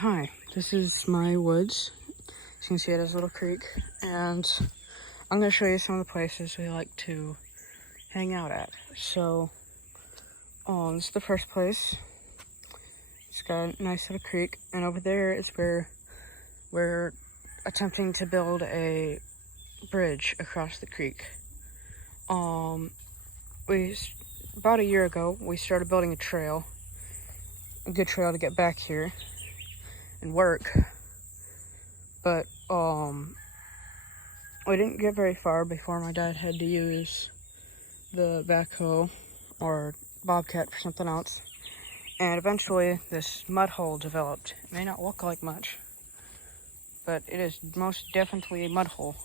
Hi, this is my woods. As you can see, it has a little creek, and I'm going to show you some of the places we like to hang out at. So, this is the first place. It's got a nice little creek, and over there is where we're attempting to build a bridge across the creek. About a year ago, we started building a trail, a good trail to get back here and work, but we didn't get very far before my dad had to use the backhoe or bobcat for something else, and eventually this mud hole developed. It may not look like much, but it is most definitely a mud hole,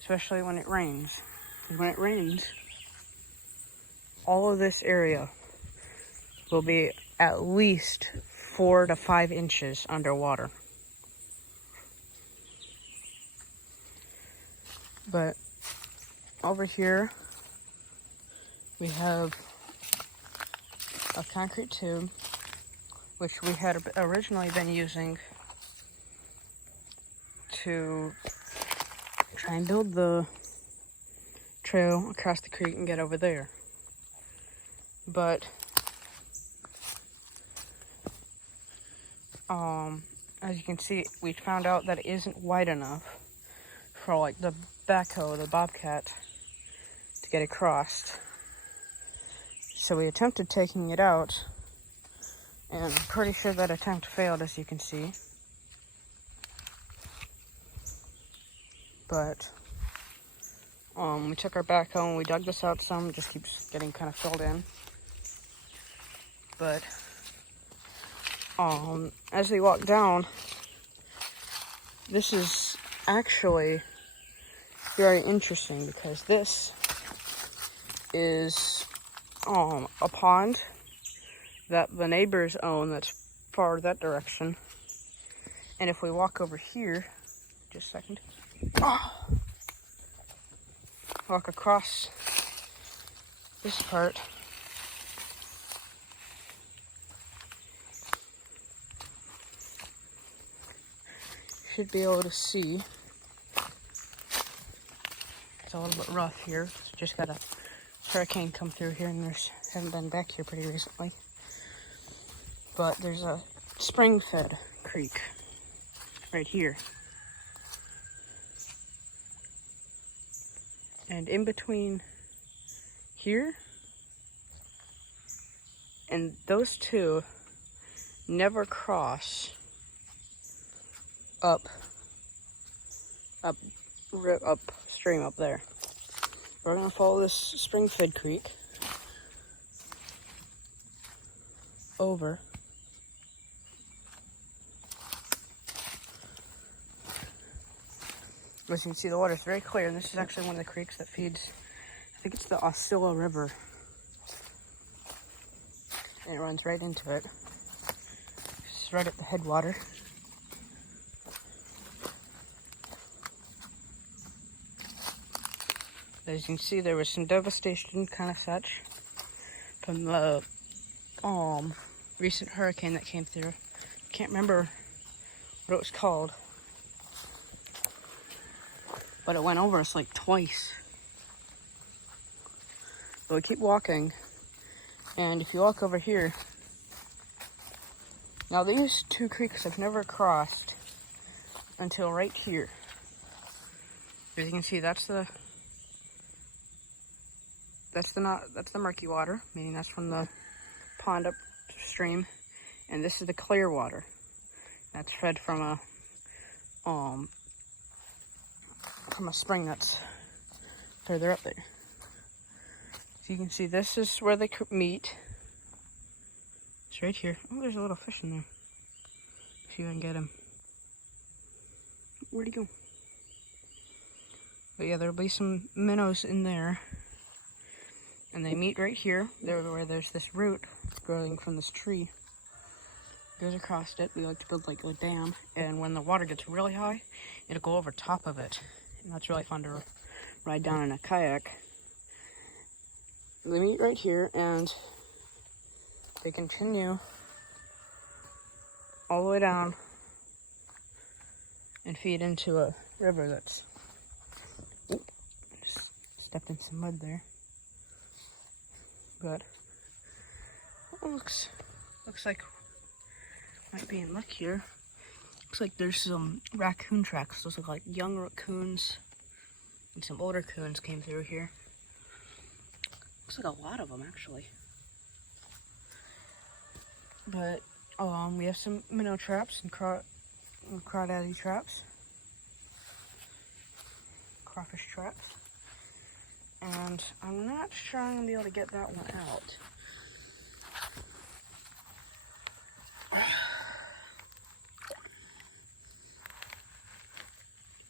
especially when it rains. When it rains, all of this area will be at least 4 to 5 inches underwater. But over here we have a concrete tube, which we had originally been using to try and build the trail across the creek and get over there. But as you can see, we found out that it isn't wide enough for like the backhoe, the bobcat, to get across. So we attempted taking it out, and I'm pretty sure that attempt failed, as you can see. But we took our backhoe and we dug this out some. It just keeps getting kind of filled in. But as we walk down, this is actually very interesting because this is a pond that the neighbors own that's far that direction. And if we walk over here, just a second, walk across this part, should be able to see. It's a little bit rough here. Just got a hurricane come through here, and haven't been back here pretty recently. But there's a spring-fed creek right here. And in between here and those two never cross upstream up there. We're gonna follow this spring-fed creek over. As you can see, the water is very clear, and this is actually one of the creeks that feeds, I think it's the Osceola River, and it runs right into it. It's right at the headwater. As you can see, there was some devastation, kind of such, from the recent hurricane that came through. Can't remember what it was called, but it went over us like twice. But we keep walking, and if you walk over here, now these two creeks I've never crossed until right here. As you can see, that's the murky water, meaning that's from the pond upstream, and this is the clear water. That's fed from a spring that's further up there. So you can see this is where they meet. It's right here. Oh, there's a little fish in there. See if I can get him. Where'd he go? But yeah, there'll be some minnows in there. And they meet right here, where there's this root growing from this tree. Goes across it. We like to build like a dam, and when the water gets really high, it'll go over top of it. And that's really fun to ride down in a kayak. They meet right here, and they continue all way down and feed into a river that's, just stepped in some mud there. But it looks like might be in luck here. Looks like there's some raccoon tracks. Those look like young raccoons, and some older coons came through here. Looks like a lot of them actually. But we have some minnow traps and crawdaddy traps, crawfish traps, and I'm not sure I'm gonna be able to get that one out.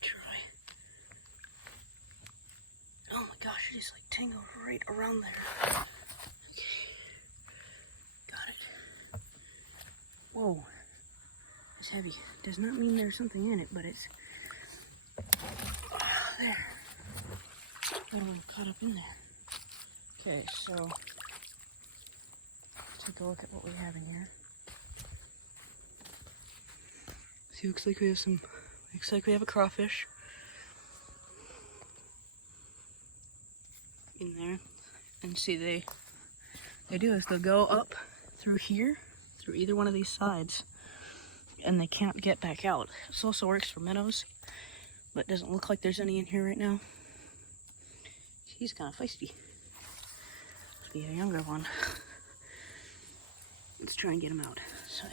Try. Oh my gosh, it just like tangled right around there. Okay, got it. Whoa, it's heavy. Does not mean there's something in it, but it's there. Got one caught up in there. Okay, so take a look at what we have in here. See, looks like we have a crawfish in there. And see, they do is they'll go up through here, through either one of these sides, and they can't get back out. This also works for minnows, but it doesn't look like there's any in here right now. He's kind of feisty. Must be a younger one. Let's try and get him out. So,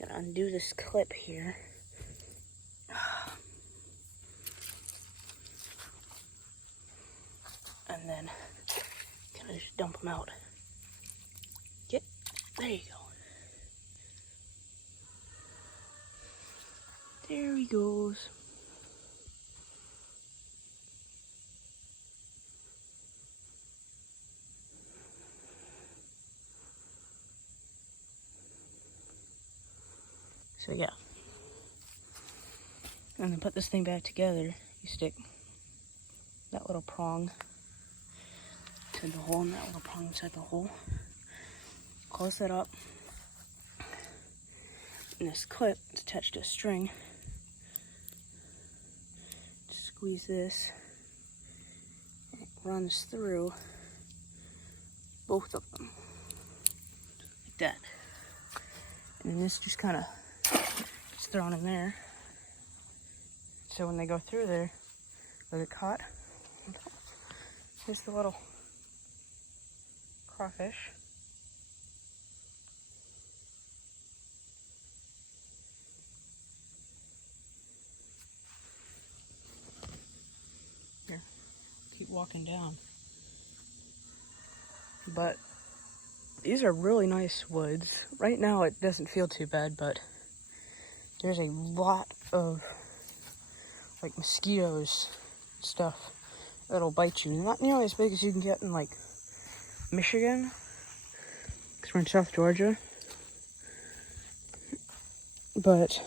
gotta undo this clip here. And then kind of just dump him out. Get, there you go. There he goes. So yeah, and then put this thing back together. You stick that little prong inside the hole and that little prong inside the hole. Close that up. And this clip is attached to a string. Squeeze this, and it runs through both of them, like that. And then this just kind of gets thrown in there. So when they go through there, they'll get caught. Here's the little crawfish. Here, keep walking down. But these are really nice woods. Right now it doesn't feel too bad, but there's a lot of like mosquitoes and stuff that'll bite you. Not nearly as big as you can get in like Michigan, because we're in South Georgia. But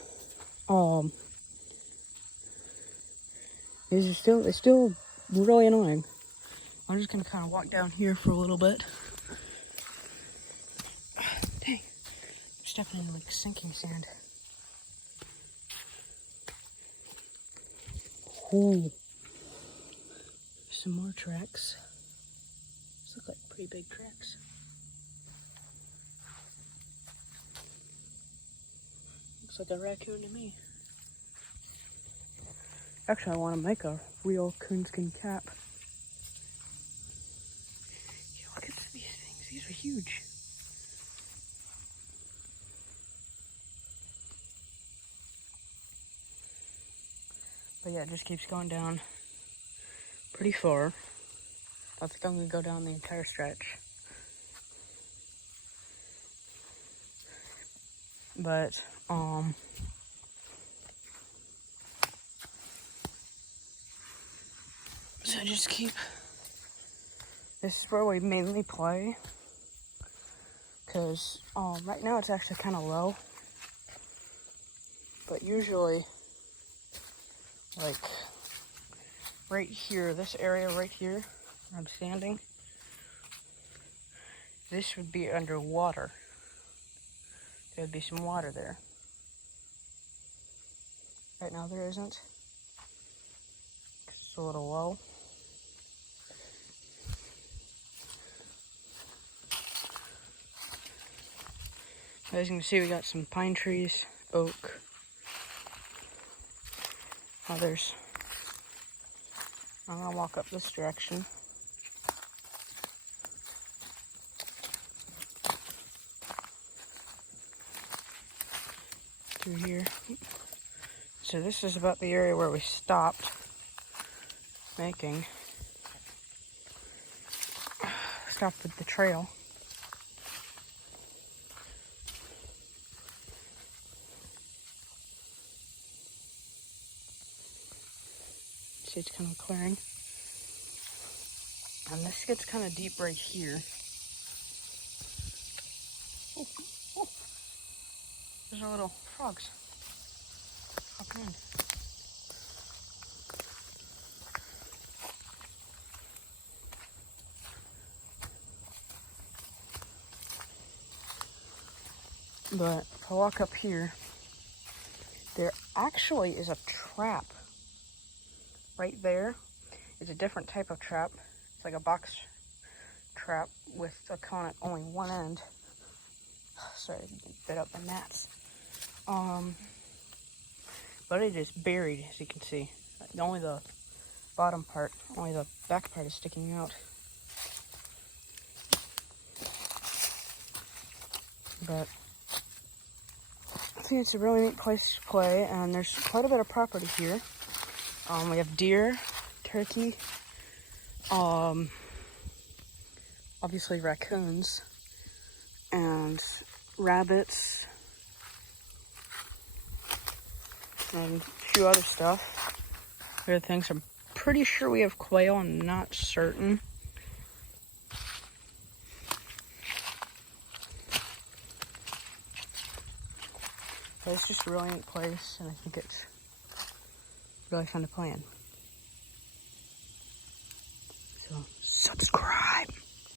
they're still really annoying. I'm just gonna kind of walk down here for a little bit. Dang, I'm stepping into like sinking sand. Ooh, some more tracks. These look like pretty big tracks. Looks like a raccoon to me. Actually, I want to make a real coonskin cap. Yeah, look at these things. These are huge. But yeah, it just keeps going down pretty far. I think I'm going to go down the entire stretch. But, so just keep, this is where we mainly play. Because, right now it's actually kind of low. But usually, like, right here, this area right here, where I'm standing, this would be underwater. There would be some water there. Right now there isn't. It's a little low. As you can see, we got some pine trees, oak, others. I'm gonna walk up this direction. Through here. So this is about the area where we stopped making. Stopped with the trail. See, it's kind of clearing. And this gets kind of deep right here. Oh, oh. There's our little frogs. Hopping in. But if I walk up here, there actually is a trap. Right there is a different type of trap. It's like a box trap with a cone at only one end. Sorry, I bit up the gnats. But it is buried, as you can see. Only the bottom part, only the back part is sticking out. But I think it's a really neat place to play, and there's quite a bit of property here. We have deer, turkey, obviously raccoons, and rabbits, and a few other stuff. Other things. I'm pretty sure we have quail. I'm not certain. But it's just a really neat place, and I think it's really fun to play in. So, subscribe.